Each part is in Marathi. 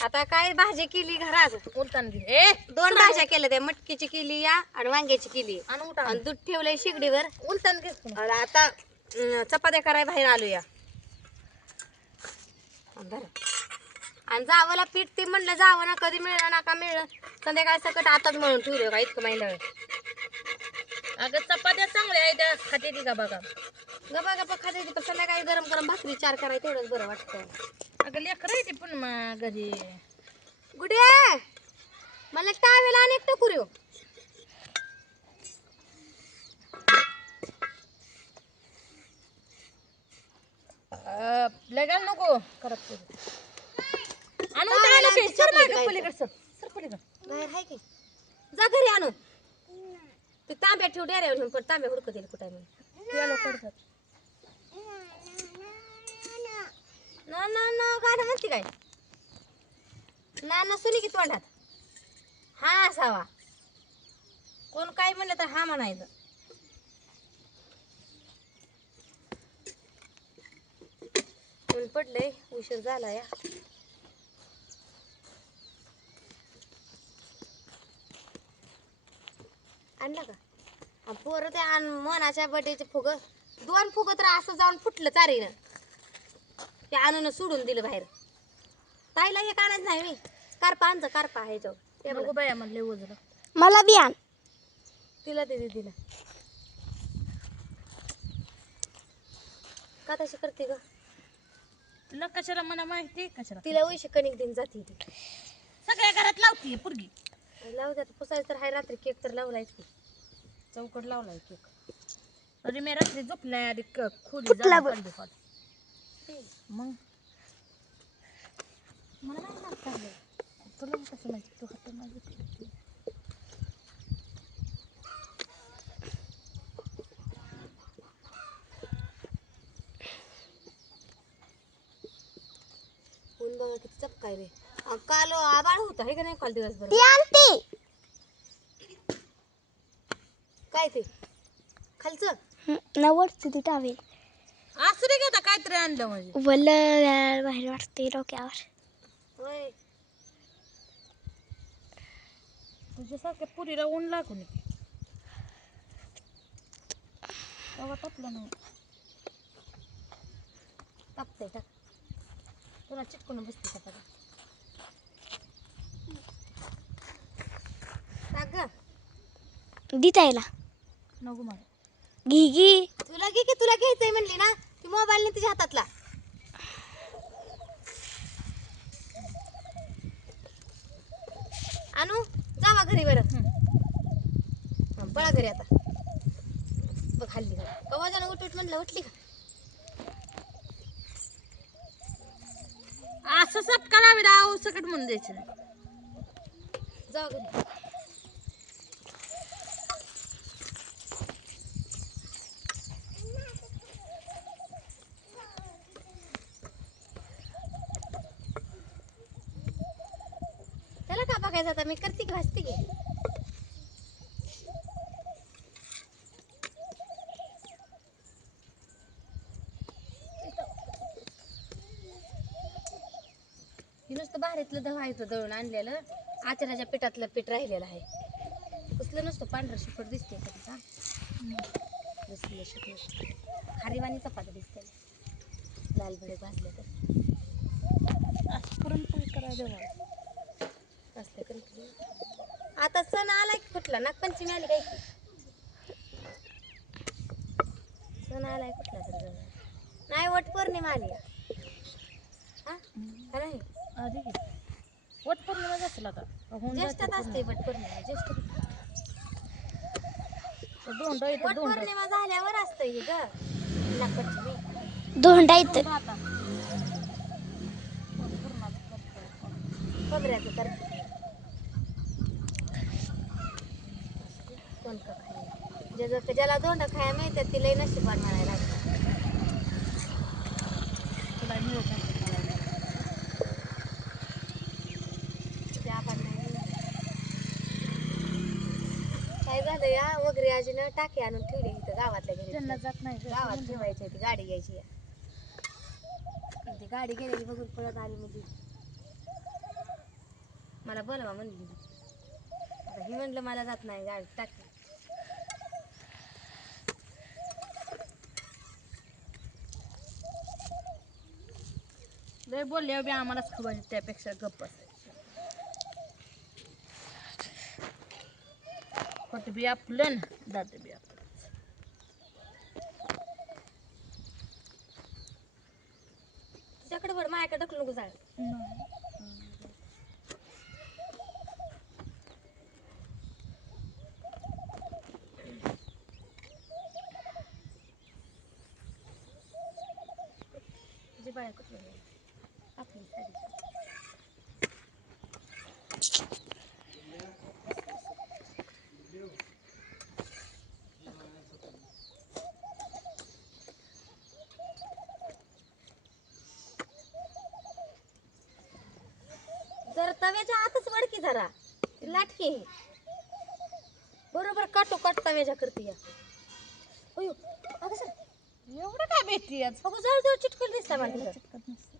आता काय भाजी केली घरात उलटान घे दोन भाज्या केल्या त्या मटकीची केली या आणि वांग्याची केली आणि उलटान आणि दूध ठेवलंय शिगडीवर उलटान घे आणि आता चपात्या कराय बाहेर आलो या आणि जावला पीठ ते म्हणलं जावं ना कधी मिळलं ना का मिळलं संध्याकाळी सकट आताच म्हणून ठेवलं का इतकं महिना अगं चपात्या चांगल्या आहे त्या खाते ती का बघा गबा गप्पा खाते पण संध्याकाळी गरम गरम भाकरी चार करायचं तेवढंच बरं वाटतं अगं लेकर आहे ती पण घरी गुडे मला टावेल आणि एक टकुर येऊ लगाल नको करत आणू त्याला की सर मागे पलीकडे सर पलीकडे बाहेर आहे की जा घरी आणू ते तांब्या ठेव डेऱ्यावर घेऊन पण तांब्या हुडकत येईल कुठे म्हणून त्याला करतात ना ना ना गाणं म्हणते काय ना ना सुनी की तोंडात हा असावा कोण काय म्हणलं तर हा म्हणायचं ऊन पडलंय उशीर झाला या आणला का पोरं ते मनाच्या बड्डेचे फुग दोन फुग तर असं जाऊन फुटलं चारीनं ते आणून सोडून दिलं बाहेर ताईला एक आणायचं नाही मी कारपा आणचं कारपा आहे जो नको बाया म्हणले वजन मला बी आण तिला दे तिला का तशी करते ग तुला कशाला मला माहिती कशाला तिला वैशी कणिक दिन जाते ती सगळ्या घरात लावतीये पुरगी लावू द्या पुसायचं तर हाय रात्री केक तर लावलायच की चौकट लावलाय केक अरे मी रात्री झोपलाय आधी खोली जाऊन मग मला नाही लागत तुला कसं माहिती तू हात माझी ऊन बघा किती चपकाय रे काल आबाळ होतं आहे का नाही काल दिवसभर ती आणते काय ते खालचं नवडते ती टावेल असं रे आता काहीतरी आणलं म्हणजे वल्ल बाहेर वाटते डोक्यावर होय तुझ्यासारख्या पुरीला ऊन लागून तेव्हा टाकलं नाही टाकते टाक तुला चिटकून बसते का टाक ग देता यायला नको मला घी तुला घे की तुला घ्यायचंय म्हणली ना ती मोबाईल नाही तुझ्या हातातला आणू जावा घरी बरं पळा घरी आता बघ हल्ली कवा जाणं उठ म्हणलं उठली का असं साप करावी राव सकट म्हणून द्यायचं जावा घरी त्याला का बघायचं आता मी करते की वाचते की नुसतं बाहेरीतलं दवायचं दळून आणलेलं आचाराच्या पिठातलं पीठ राहिलेलं आहे कसलं नसतं पांढरं शिपट दिसते का दिसले शिकले खारीवाणी चपात्या दिसते लाल भडे भाजले तर असं पुरणपोळी करायला असलं करी आता सण आलाय की कुठला नागपंचमी आली काय की सण आलाय कुठला तर जवळ नाही वट पौर्णिमा आली हा का नाही आधी वट पौर्णिमा जातील आता ज्येष्ठात असते वट पौर्णिमा ज्येष्ठ दोंड वट पौर्णिमा झाल्यावर असतं हे ग नागपंचमी धोंडा येतं खोबऱ्याचं तर कोण का खाय ज्याला दोंड खाया मिळतात ती लई नशीबवान म्हणायला तुला मिळत नाही काय झालं या वगैरे आजीनं टाकी आणून ठेवली इथं गावातल्या घरी त्यांना जात नाही गावात ठेवायची ती गाडी घ्यायची ती गाडी गेलेली बघून पळत आली म्हणजे मला बोलावा म्हणली आता ही म्हणलं मला जात नाही गाडी टाक. लय बोलले बी आम्हालाच खबर आहे, त्यापेक्षा गप्प बसायचं. होतं बी आपलं न जातं बी आपलं. तुझ्याकडे बरं माझ्याकडे ढकलू नको जाळ. तुझी बाळा कुठली आहे? आपली साडी. जरा तव्याच्या आतच वडकी जरा लाटके बरोबर काटो काट तव्याच्या करते या. अयो अगं सर एवढं काय भेटती आज? अगं जळ जळ चिटकून दिसता मला तिथं. चिटकत नसतं.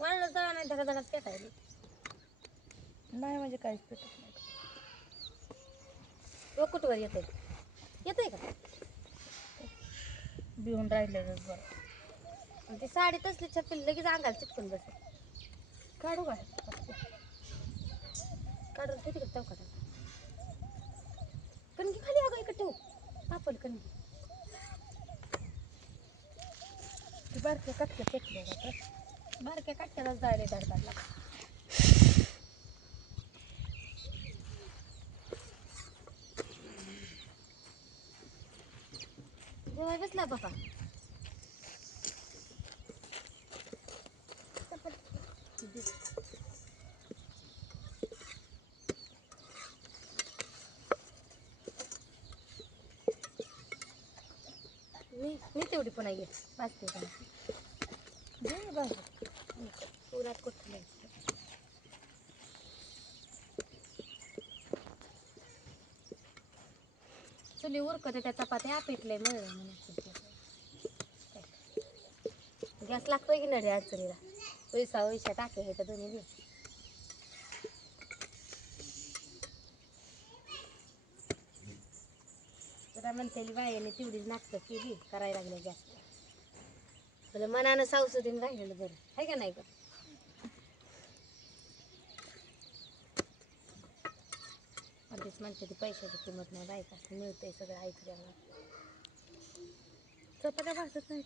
वाळलं जळा नाही धडा धडाच पेटायला. नाही म्हणजे काहीच भेटत नाही. तो कुठवर येतंय येतंय का? बिहून राहिलेलंच बरं. आणि ती साडी तसली छपली लगेच अंगाला चिटकून बसेल. काढू काय? काढून ठेवते का चौकाटात? कणगी खाली अगं इकडे ठेवू पापड कणगी. ती बारक्या कटक्या पेटल्या जातात. बारक्या काटक्यालाच जायला धडधाडला. जेवाय बसला बाबा. मी तेवढी पण आहे वाचते का पुरात कुठलं चुली उरकत त्या चपात्या पेटलंय मळ गॅस लागतोय की नडी अडचणीला. पैसा वैसा टाके हे तर दोन्ही दे. जरा म्हणते बायाने तेवढीच नाटकं केली करायला लागल्या गॅस. म्हणजे मनानं सावसुदीन राहिलेलं बरं आहे का नाही का? आधीच म्हणते ती पैशाची किंमत नाही बायका मिळतंय सगळं ऐकल्यावर. चपात्या भाजत नाही.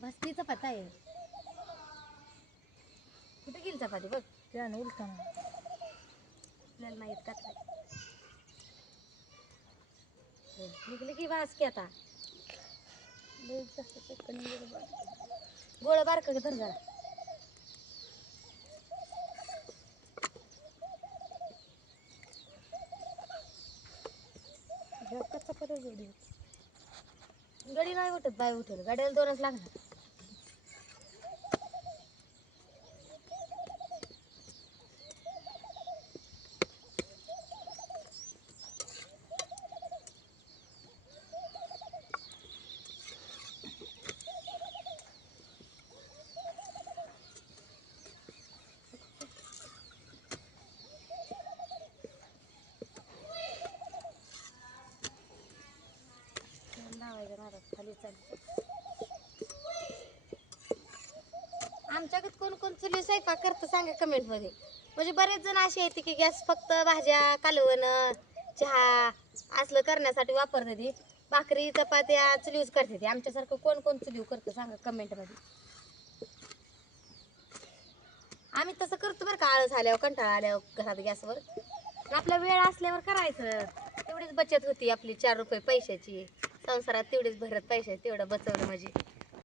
भाजती चपाती आहे. कुठे गेली चपाती बघ त्यानं उलटाना आपल्याला माहीत का निघली की भाज की आता. गोळ बारक धर जरा. चपात्या जोडी गडी नाही उठत बाय उठेल गाड्याला दोनच लागणार. खाली आमच्याकडे कोण कोण चुली स्वयंपाक करतं सांगा कमेंट मध्ये. म्हणजे बरेच जण असे आहेत की गॅस फक्त भाज्या कालवण चहा असलं करण्यासाठी वापरते ती. भाकरी चपात्या चुलीवर करते ती. आमच्यासारखं कोण कोण चुलीवर करतं सांगा कमेंट मध्ये. आम्ही तसं करतो बरं का. आळस आल्यावर कंटाळा आल्यावर घरात गॅसवर आपला वेळ असल्यावर करायचं. तेवढीच बचत होती आपली 4 रुपये पैशाची. संसारात तेवढीच भरत पैशाची तेवढं बचवलं म्हणजे